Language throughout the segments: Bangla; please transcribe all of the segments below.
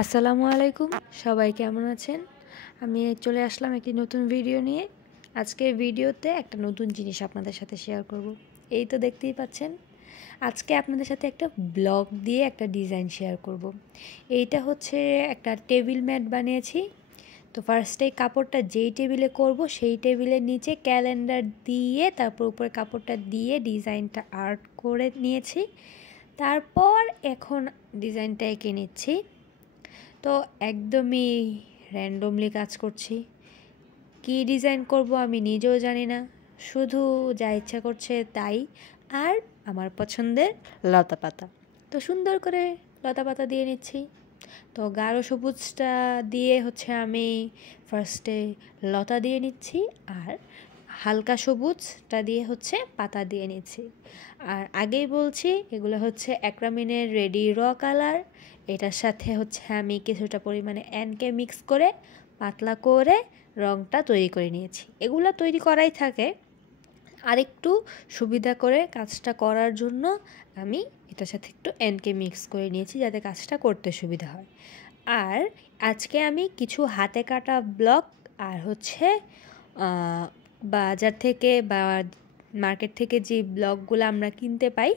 আসসালামু আলাইকুম, সবাই কেমন আছেন? আমি চলে আসলাম একটি নতুন ভিডিও নিয়ে। আজকের ভিডিওতে একটা নতুন জিনিস আপনাদের সাথে শেয়ার করব। এই তো দেখতেই পাচ্ছেন, আজকে আপনাদের সাথে একটা ব্লক দিয়ে একটা ডিজাইন শেয়ার করব। এইটা হচ্ছে একটা টেবিল ম্যাট বানিয়েছি। তো ফার্স্টে কাপড়টা যেই টেবিলে করব সেই টেবিলের নিচে ক্যালেন্ডার দিয়ে তারপর উপরে কাপড়টা দিয়ে ডিজাইনটা আর্ট করে নিয়েছি। তারপর এখন ডিজাইনটা এঁকে নিচ্ছি। তো একদমই র্যান্ডমলি কাজ করছি, কি ডিজাইন করব আমি নিজেও জানি না, শুধু যা ইচ্ছা করছে তাই। আর আমার পছন্দের লতা পাতা, তো সুন্দর করে লতা পাতা দিয়ে নিচ্ছি। তো গাঢ় সবুজটা দিয়ে হচ্ছে আমি ফার্স্টে লতা দিয়ে নিচ্ছি, আর হালকা সবুজটা দিয়ে হচ্ছে পাতা দিয়ে নিচ্ছি। আর আগেই বলছি, এগুলো হচ্ছে অ্যাক্রামিনের রেডি র কালার। এটার সাথে হচ্ছে আমি কিছুটা পরিমাণে এনকে মিক্স করে পাতলা করে রঙটা তৈরি করে নিয়েছি। এগুলো তৈরি করাই থাকে, আরেকটু সুবিধা করে কাজটা করার জন্য আমি এটার সাথে একটু এনকে মিক্স করে নিয়েছি যাতে কাজটা করতে সুবিধা হয়। আর আজকে আমি কিছু হাতে কাটা ব্লক আর হচ্ছে বাজার থেকে বা মার্কেট থেকে যে ব্লকগুলো আমরা কিনতে পাই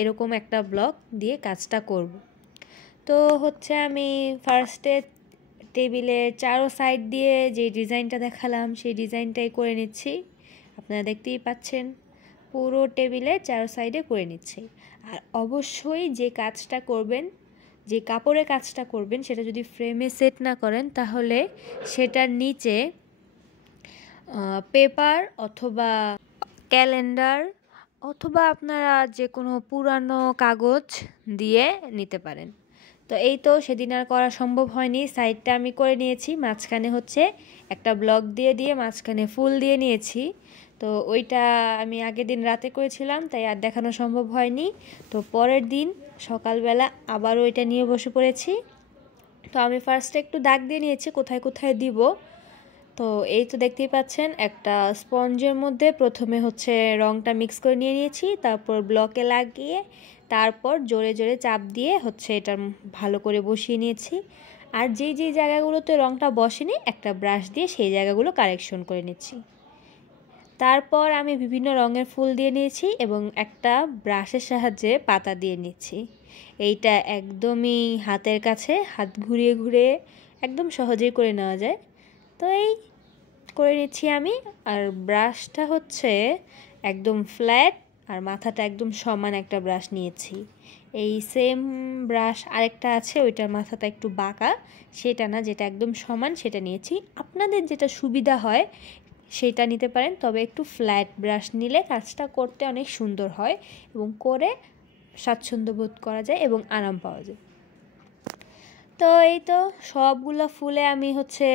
এরকম একটা ব্লক দিয়ে কাজটা করব। তো হচ্ছে আমি ফার্স্টে টেবিলের চারো সাইড দিয়ে যে ডিজাইনটা দেখালাম সেই ডিজাইনটাই করে নিচ্ছি। আপনারা দেখতেই পাচ্ছেন, পুরো টেবিলের চারো সাইডে করে নিচ্ছি। আর অবশ্যই যে কাজটা করবেন, যে কাপড়ে কাজটা করবেন, সেটা যদি ফ্রেমে সেট না করেন তাহলে সেটার নিচে পেপার অথবা ক্যালেন্ডার অথবা আপনারা যে কোনো পুরানো কাগজ দিয়ে নিতে পারেন। তো এই তো সেদিন আর করা সম্ভব হয়নি। সাইডটা আমি করে নিয়েছি, মাঝখানে হচ্ছে একটা ব্লক দিয়ে দিয়ে মাঝখানে ফুল দিয়ে নিয়েছি। তো ওইটা আমি আগের দিন রাতে করেছিলাম, তাই আর দেখানো সম্ভব হয়নি। তো পরের দিন সকালবেলা আবার ওইটা নিয়ে বসে পড়েছি। তো আমি ফার্স্টে একটু দাগ দিয়ে নিয়েছি কোথায় কোথায় দিব। তো এই তো দেখতেই পাচ্ছেন, একটা স্পঞ্জের মধ্যে প্রথমে হচ্ছে রঙটা মিক্স করে নিয়ে নিয়েছি, তারপর ব্লকে লাগিয়ে তারপর জোরে জোরে চাপ দিয়ে হচ্ছে এটা ভালো করে বসিয়ে নিয়েছি। আর যেই যেই জায়গাগুলোতে রঙটা বসেনি একটা ব্রাশ দিয়ে সেই জায়গাগুলো কারেকশন করে নিচ্ছি। তারপর আমি বিভিন্ন রঙের ফুল দিয়ে নিয়েছি এবং একটা ব্রাশের সাহায্যে পাতা দিয়ে নিচ্ছি। এইটা একদমই হাতের কাছে, হাত ঘুরিয়ে ঘুরিয়ে একদম সহজেই করে নেওয়া যায়। তো এই করে নিচ্ছি আমি। আর ব্রাশটা হচ্ছে একদম ফ্ল্যাট আর মাথাটা একদম সমান একটা ব্রাশ নিয়েছি। এই সেম ব্রাশ আরেকটা আছে, ওইটার মাথাটা একটু বাঁকা, সেটা না, যেটা একদম সমান সেটা নিয়েছি। আপনাদের যেটা সুবিধা হয় সেটা নিতে পারেন, তবে একটু ফ্ল্যাট ব্রাশ নিলে কাজটা করতে অনেক সুন্দর হয় এবং করে স্বাচ্ছন্দ্য বোধ করা যায় এবং আরাম পাওয়া যায়। তো এই তো সবগুলো ফুলে আমি হচ্ছে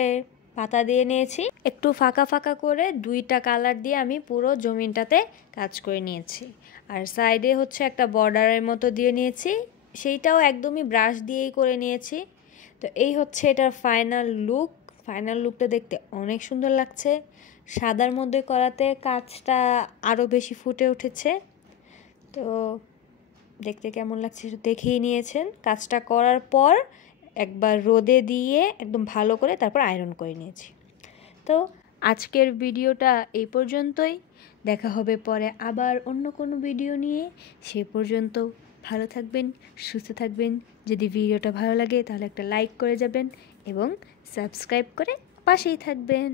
পাতা দিয়ে নিয়েছি, একটু ফাঁকা ফাঁকা করে দুইটা কালার দিয়ে আমি পুরো জমিনটাতে কাজ করে নিয়েছি। আর সাইডে হচ্ছে একটা বর্ডারের মতো দিয়ে নিয়েছি, সেইটাও একদমই ব্রাশ দিয়েই করে নিয়েছি। তো এই হচ্ছে এটার ফাইনাল লুক। ফাইনাল লুকটা দেখতে অনেক সুন্দর লাগছে, সাদার মধ্যে করাতে কাজটা আরও বেশি ফুটে উঠেছে। তো দেখতে কেমন লাগছে দেখেই নিয়েছেন। কাজটা করার পর একবার রোদে দিয়ে একদম ভালো করে তারপর আয়রন করে নিয়েছি। তো আজকের ভিডিওটা এই পর্যন্তই, দেখা হবে পরে আবার অন্য কোনো ভিডিও নিয়ে। সে পর্যন্ত ভালো থাকবেন, সুস্থ থাকবেন। যদি ভিডিওটা ভালো লাগে তাহলে একটা লাইক করে যাবেন এবং সাবস্ক্রাইব করে পাশেই থাকবেন।